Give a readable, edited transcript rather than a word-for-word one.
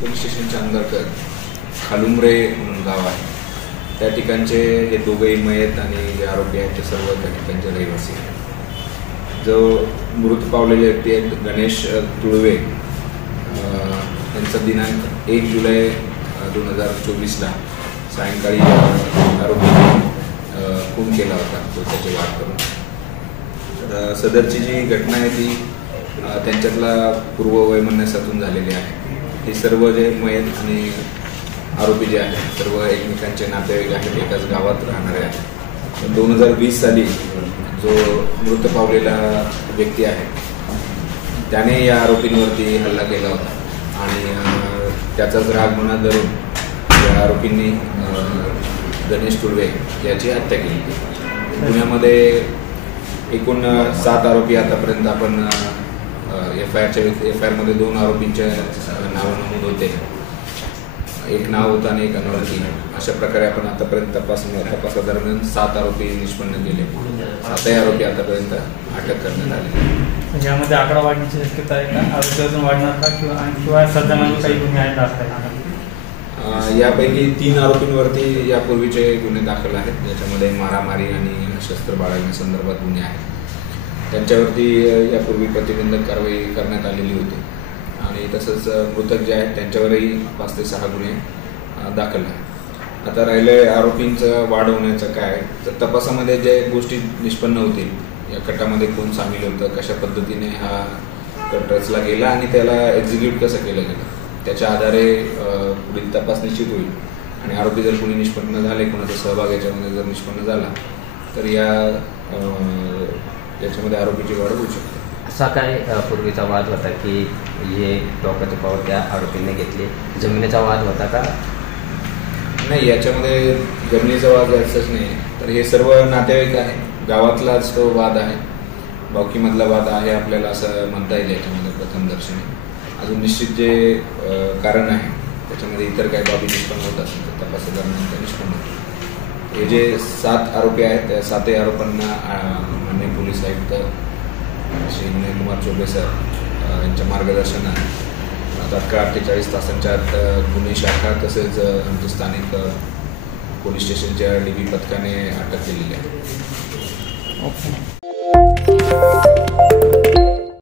Police स्टेशनच्या अंतर्गत खालुमरे म्हणून गाव आहे, त्या ठिकाणचे हे दोघेही मयत आणि जे आरोपी आहेत ते सर्व त्या ठिकाणचे रहिवासी आहेत। जो मृत पावलेले व्यक्ती आहेत गणेश तुळवे, त्यांचा दिनांक 1 जुलै 2024ला सायंकाळी आरोपीने खून केला होता, तो त्याचे वार करून। सदरची जी घटना आहे ती त्यांच्यातला पूर्ववैमनस्यातून झालेली आहे। हे सर्व जे मयत आणि आरोपी जे आहेत सर्व एकमेकांचे नातेवाईक आहेत, एकाच गावात राहणारे आहेत। 2020 साली जो मृत पावलेला व्यक्ती आहे त्याने या आरोपींवरती हल्ला केला होता आणि त्याचाच राग मनात धरून या आरोपींनी गणेश तुळवे याची हत्या केली। पुण्यामध्ये एकूण 7 आरोपी आतापर्यंत आपण एफ-आय-आरमध्ये 2 आरोपींच्या नावं नमूद होते, एक नाव होतं आणि एक अनोळखी। अशा प्रकारे आपण आतापर्यंत तपासादरम्यान 7 आरोपी निष्पन्न केले, 7 आरोपी आतापर्यंत अटक करण्यात आले। यामध्ये आकडा वाढण्याची शक्यता आहे का? आरोपी अजून वाढणार का किंवा सध्या काही गुन्हे आहेत असतात? यापैकी 3 आरोपींवरती यापूर्वीचे गुन्हे दाखल आहेत, ज्याच्यामध्ये मारामारी आणि शस्त्र बाळगण्यासंदर्भात गुन्हे आहेत। त्यांच्यावरती यापूर्वी प्रतिबंधक कारवाई करण्यात आलेली होती आणि तसंच मृतक जे आहेत त्यांच्यावरही 5 ते 6 गुन्हे दाखल आहेत। आता राहिले आरोपींचं वाढ होण्याचं काय, तर तपासामध्ये जे गोष्टी निष्पन्न होतील, या कटामध्ये कोण सामील होतं, कशा पद्धतीने हा कट रचला गेला आणि त्याला एक्झिक्यूट कसं केलं गेलं, त्याच्या आधारे पुढील तपास निश्चित होईल आणि आरोपी जर कोणी निष्पन्न झाले, कोणाचा सहभाग याच्यामध्ये जर निष्पन्न झाला तर याच्यामध्ये आरोपीची वाढ होऊ शकते। असा काय पूर्वीचा वाद होता की हे टोकाचे पाऊल त्या आरोपींनी घेतले, जमिनीचा वाद होता का? नाही, याच्यामध्ये जमिनीचा वाद असंच नाही, तर हे सर्व नातेवाईक आहे, गावातलाच तो वाद आहे, बावकीमधला वाद आहे आपल्याला असं म्हणता येईल याच्यामध्ये प्रथमदर्शनी। अजून निश्चित जे कारण आहे त्याच्यामध्ये इतर काही बाबी निष्पन्न होत असेल तर तपासादरम्यान ते निष्पन्न होतात। हे जे 7 आरोपी आहेत त्या 7 आरोपांना माननीय पोलीस आयुक्त श्री विनय कुमार चौबे सर यांच्या मार्गदर्शनात तात्काळ 48 तासांच्या आत गुन्हे शाखा तसेच आमचे स्थानिक पोलीस स्टेशनच्या DB पथकाने अटक केलेली आहे।